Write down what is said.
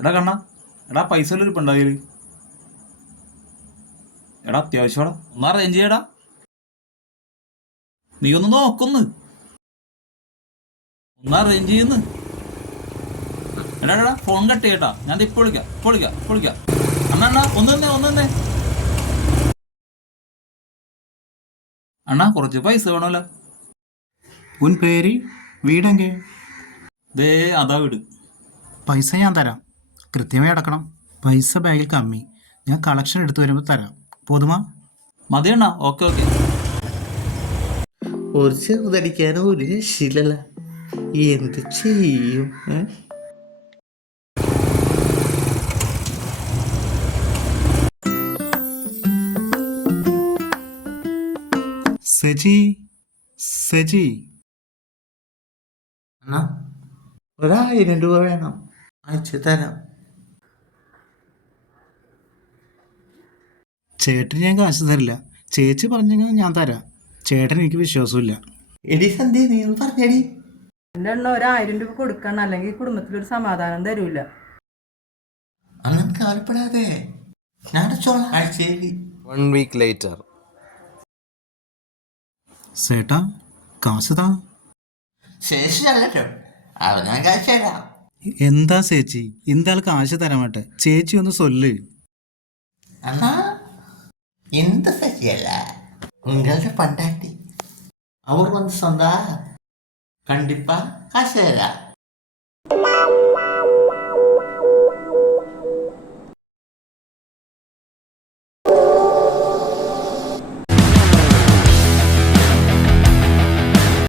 എടാ കണ്ണ, എടാ പൈസ വല്ലതും ഇരിപ്പുണ്ടോ കയ്യില്? എടാ അത്യാവശ്യമാടാ, ഒന്ന് അറേഞ്ച് ചെയ്യടാ. നീ ഒന്ന് നോക്കൊന്ന്, ഒന്ന് അറേഞ്ച് ചെയ്യുന്നു. എടാ എടാ ഫോൺ കട്ട് ചെയ്യട്ടാ, ഞാൻ ദേ ഇപ്പൊ വിളിക്കാം, ഇപ്പൊ വിളിക്കാം, ഇപ്പൊ വിളിക്കാം. അണ്ണാ അണ്ണാ ഒന്ന് തന്നെ, ഒന്ന് തന്നെ. അണ്ണാ കുറച്ച് പൈസ വേണമല്ലോ. ഉൻ പേര് വീടെങ്കെ? ദേ അതാ വീട്. പൈസ ഞാൻ തരാം, കൃത്യമായി അടക്കണം. പൈസ ബാഗിൽ കമ്മി, ഞാൻ കളക്ഷൻ എടുത്തു വരുമ്പോൾ തരാം. പോതുമാ? മതി അണ്ണാ, ഓക്കെ ഓക്കെ. ഒരു ചെറുതടിക്കാനോ ഒരു രക്ഷയില്ലല്ല. എന്ത് ചെയ്യും? സജി, സജി. അണ്ണാ 1000 രൂപ വേണം, അയച്ചു തരാം. ചേട്ടന് ഞാൻ കാശ് തരില്ല, ചേച്ചി പറഞ്ഞെങ്കിൽ ഞാൻ തരാം. ചേട്ടൻ എനിക്ക് വിശ്വാസമില്ല. എടി സന്ധ്യ, നീ ഒന്ന് പറഞ്ഞടി. എൻ്റെ എണ്ണ 1000 രൂപ കൊടുക്കണം, അല്ലെങ്കിൽ കുടുംബത്തിലൊരു സമാധാനം തരൂല. അണ്ണൻ കാലപ്പെടാതെ ഞാൻ അടച്ചോളാം. ആഴ്ചയിൽ 1 week later. സേട്ടാ കാശ് താ. ശേഷിച്ചല്ലോ, അവൻ ഞാൻ കാശ് തരാം. എന്താ ചേച്ചി ഇന്താൾ കാശ് തരാൻ മാട്ടെ, ചേച്ചി ഒന്ന് സൊല്ല്. അണ്ണാ എന്ത് സച്ചിയല്ല, ഉങ്ങളുടെ പണ്ടാട്ടി അവർ വന്ന് സ്വന്താ കണ്ടിപ്പാ കാശ് തരാം.